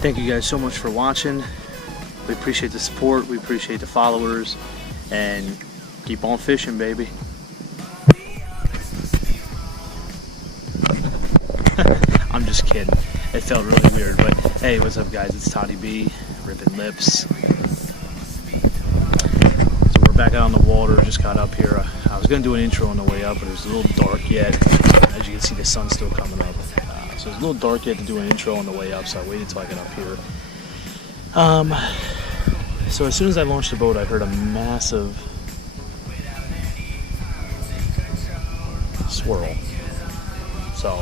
Thank you guys so much for watching. We appreciate the support, we appreciate the followers, and keep on fishing, baby. I'm just kidding. It felt really weird, but hey, what's up guys? It's Toddy B, Rippin Lipz. So we're back out on the water, just got up here. I was gonna do an intro on the way up, but it was a little dark yet. As you can see, the sun's still coming up. So it's a little dark yet to do an intro on the way up, so I waited till I got up here. So as soon as I launched the boat, I heard a massive swirl. So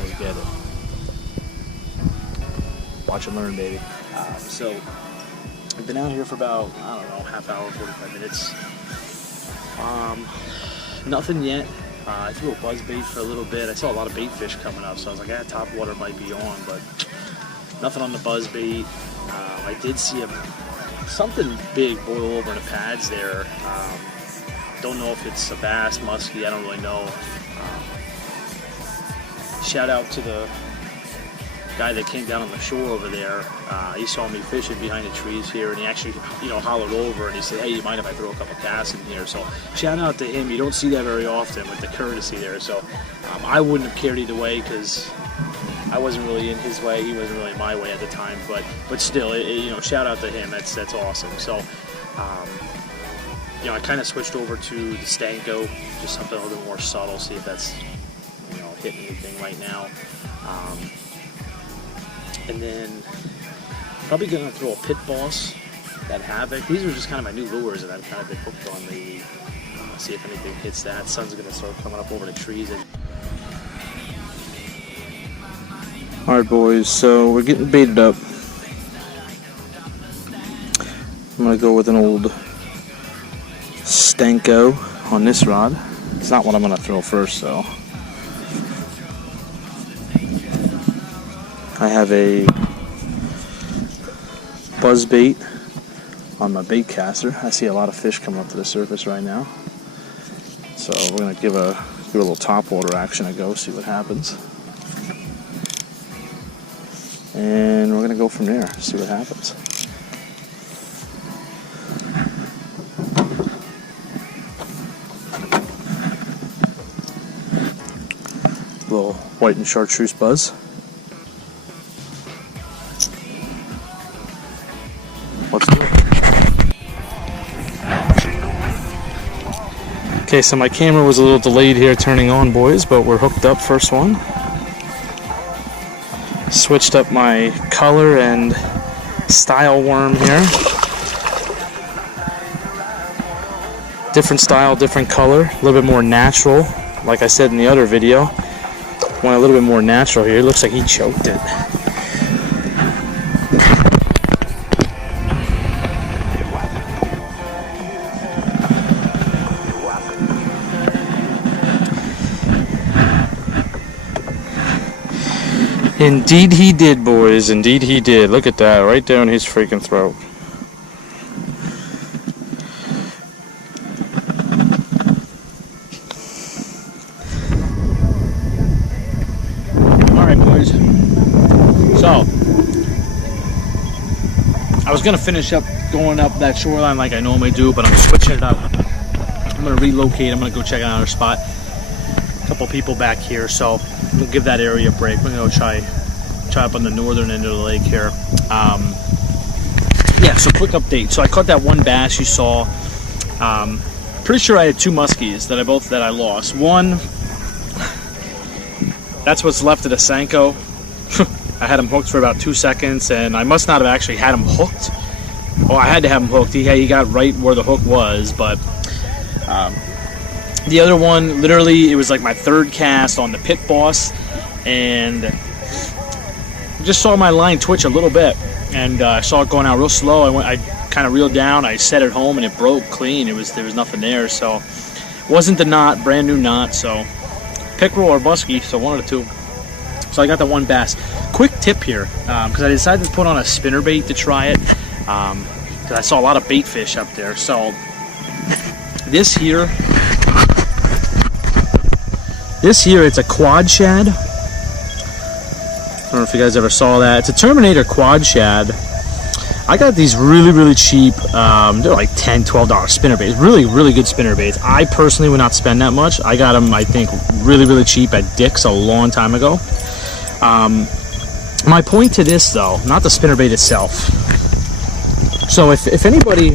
let's get it. Watch and learn, baby. So I've been out here for about, I don't know, half hour, 45 minutes. Nothing yet. I threw a buzz bait for a little bit. I saw a lot of bait fish coming up, so I was like, top water might be on, but nothing on the buzz bait. I did see something big boil over in the pads there. Don't know if it's a bass, muskie, I don't really know. Shout out to the guy that came down on the shore over there. He saw me fishing behind the trees here, and he actually, hollered over and he said, "Hey, you mind if I throw a couple casts in here?" So shout out to him. You don't see that very often with the courtesy there. So I wouldn't have cared either way because I wasn't really in his way. He wasn't really my way at the time. But still, shout out to him. That's awesome. So I kind of switched over to the Stanko, just something a little bit more subtle. See if that's hitting anything right now. And then probably gonna throw a Pit Boss, that Havoc. These are just kind of my new lures that I've kind of been hooked on lately. See if anything hits that. Sun's gonna start coming up over the trees. Alright boys, so we're getting baited up. I'm gonna go with an old Stanko on this rod. It's not what I'm gonna throw first though. I have a buzz bait on my bait caster. I see a lot of fish coming up to the surface right now. So we're going to give a little top water action a go, see what happens. And we're going to go from there, see what happens. A little white and chartreuse buzz. Let's do it. Okay, so my camera was a little delayed here turning on, boys, but we're hooked up. First one. Switched up my color and style worm here. Different style, different color, a little bit more natural. Like I said in the other video, went a little bit more natural here. It looks like he choked it. Indeed he did, boys. Indeed he did. Look at that. Right down his freaking throat. Alright, boys. So, I was going to finish up going up that shoreline like I normally do, but I'm switching it up. I'm going to relocate. I'm going to go check out another spot. A couple people back here, so we'll give that area a break. We're going to go try up on the northern end of the lake here. Yeah, so quick update. So I caught that one bass you saw. Pretty sure I had two muskies that I lost. One, that's what's left of the Stanko. I had him hooked for about 2 seconds, and I must not have actually had him hooked. Oh, I had to have him hooked. He got right where the hook was, but the other one, literally, it was like my third cast on the Pit Boss, and just saw my line twitch a little bit, and I saw it going out real slow. I kind of reeled down. I set it home, and it broke clean. There was nothing there, so wasn't the knot, brand new knot. So pickerel or muskie, so one of the two. So I got that one bass. Quick tip here, because I decided to put on a spinnerbait to try it, because I saw a lot of bait fish up there. So this here, it's a quad shad. don't know if you guys ever saw that. It's a Terminator quad shad. I got these really cheap. They're like $10, $12 spinnerbaits. Really good spinnerbaits. I personally would not spend that much. I got them, I think, really cheap at Dick's a long time ago. My point to this, though, not the spinnerbait itself. So if anybody,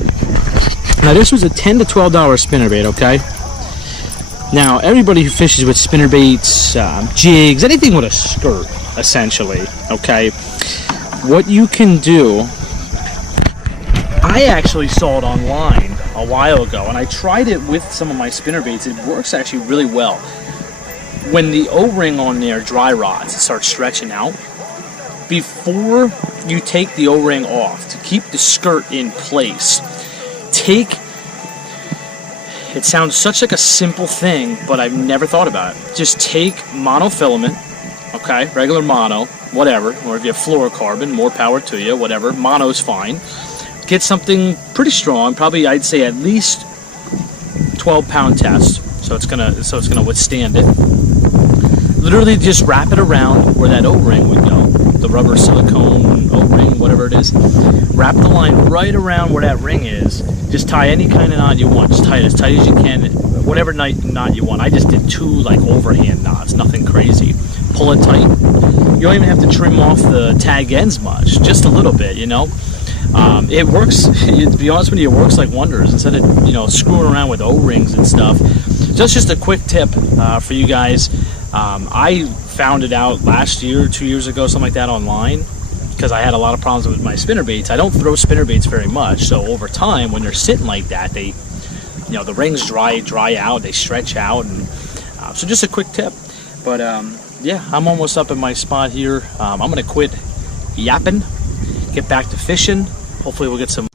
now this was a $10 to $12 spinnerbait, okay? Now everybody who fishes with spinnerbaits, jigs, anything with a skirt, essentially, okay? What you can do, I actually saw it online a while ago, and I tried it with some of my spinnerbaits. It works actually really well. When the O-ring on their dry rods starts stretching out, before you take the O-ring off, to keep the skirt in place, it sounds such like a simple thing, but I've never thought about it. Just take monofilament, okay, regular mono, whatever, or if you have fluorocarbon, more power to you, whatever, mono's fine. Get something pretty strong, probably I'd say at least 12-pound test, so it's gonna withstand it. Literally just wrap it around where that O-ring would go, the rubber silicone O-ring, whatever it is. Wrap the line right around where that ring is. Just tie any kind of knot you want. Just tie it as tight as you can, whatever knot you want. I just did 2 like overhand knots, nothing crazy. Pull it tight. You don't even have to trim off the tag ends much, just a little bit, you know. It works, to be honest with you, it works like wonders. Instead of, you know, screwing around with O-rings and stuff. Just a quick tip for you guys. I found it out last year, 2 years ago, something like that, online, because I had a lot of problems with my spinnerbaits. I don't throw spinnerbaits very much, so over time, when they're sitting like that, they, you know, the rings dry out, they stretch out, and so just a quick tip. But yeah, I'm almost up in my spot here. I'm gonna quit yapping, get back to fishing. Hopefully we'll get some.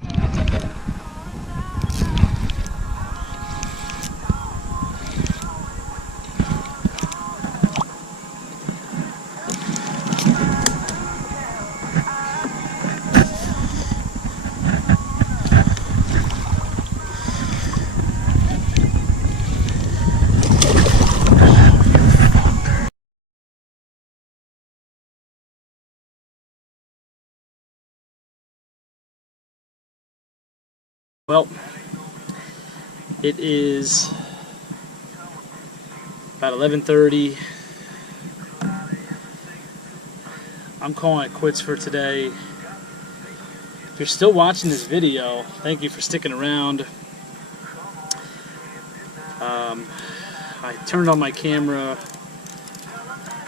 Well, it is about 11:30. I'm calling it quits for today. If you're still watching this video, thank you for sticking around. I turned on my camera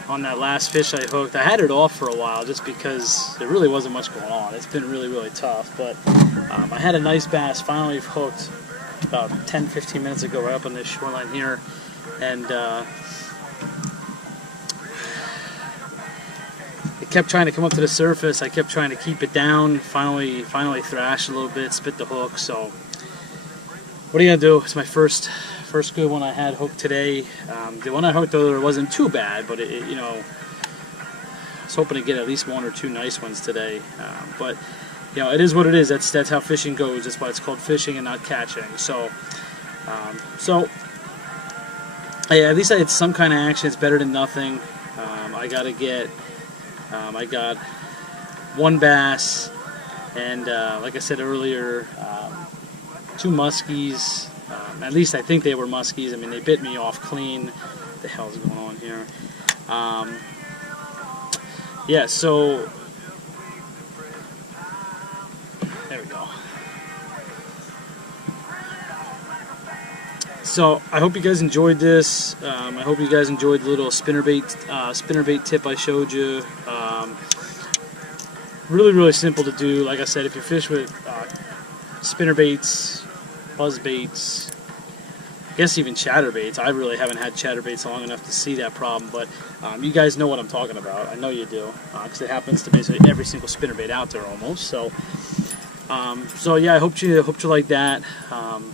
on that last fish I hooked. I had it off for a while just because there really wasn't much going on. It's been really tough, but I had a nice bass finally hooked about 10-15 minutes ago right up on this shoreline here, and it kept trying to come up to the surface. I kept trying to keep it down. Finally thrashed a little bit, spit the hook. So what are you gonna do? It's my first good one I had hooked today. The one I hooked earlier wasn't too bad, but it, you know, I was hoping to get at least 1 or 2 nice ones today. But you know, it is what it is. That's how fishing goes. That's why it's called fishing and not catching. So, yeah, at least I had some kind of action. It's better than nothing. I got 1 bass, and like I said earlier, 2 muskies. At least I think they were muskies. I mean, they bit me off clean. What the hell's going on here? Yeah, so there we go. So I hope you guys enjoyed this. I hope you guys enjoyed the little spinnerbait tip I showed you. Really simple to do. Like I said, if you fish with spinnerbaits, buzzbaits, I guess even chatterbaits. I really haven't had chatterbaits long enough to see that problem, but you guys know what I'm talking about. I know you do, because it happens to basically every single spinnerbait out there almost. So yeah, I hope you like that. I'm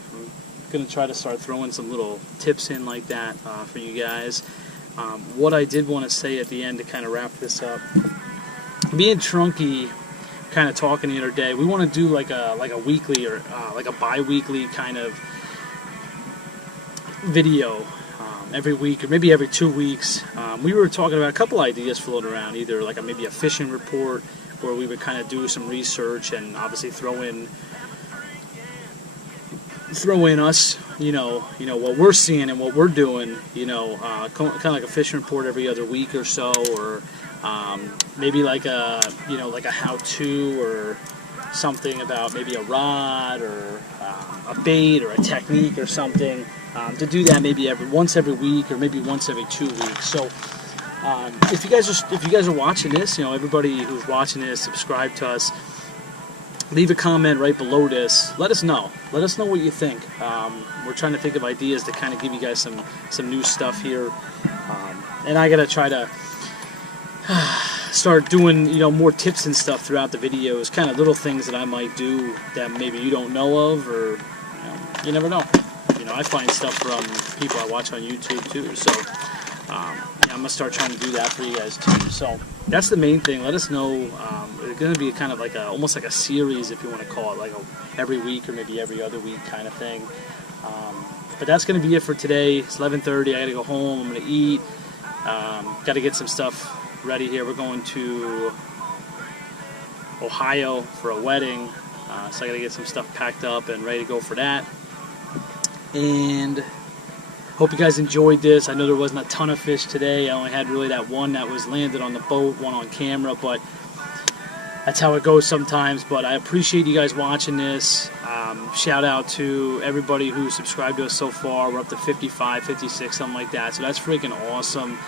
gonna try to start throwing some little tips in like that for you guys. What I did want to say at the end to kind of wrap this up, me and Trunky kind of talking the other day, we want to do like a weekly or like a bi-weekly kind of video every week or maybe every 2 weeks. We were talking about a couple ideas floating around, either like maybe a fishing report where we would kind of do some research and obviously throw in us, what we're seeing and what we're doing, kind of like a fishing report every other week or so, or maybe like a how-to or something about maybe a rod or a bait or a technique or something. To do that maybe once every week or maybe once every 2 weeks. So if you guys are watching this, everybody who's watching this, subscribe to us. Leave a comment right below this. Let us know. Let us know what you think. We're trying to think of ideas to kind of give you guys some new stuff here. And I gotta try to start doing more tips and stuff throughout the videos. Kind of little things that I might do that maybe you don't know of, or you never know. I find stuff from people I watch on YouTube too. So I'm gonna start trying to do that for you guys too. So that's the main thing. Let us know. It's gonna be kind of like almost like a series, if you want to call it, like every week or maybe every other week kind of thing. But that's gonna be it for today. It's 11:30. I gotta go home. I'm gonna eat. Got to get some stuff ready here. We're going to Ohio for a wedding, so I gotta get some stuff packed up and ready to go for that. And hope you guys enjoyed this. I know there wasn't a ton of fish today. I only had really that one that was landed on the boat, one on camera, but that's how it goes sometimes. But I appreciate you guys watching this. Shout out to everybody who subscribed to us so far. We're up to 55, 56, something like that. So that's freaking awesome.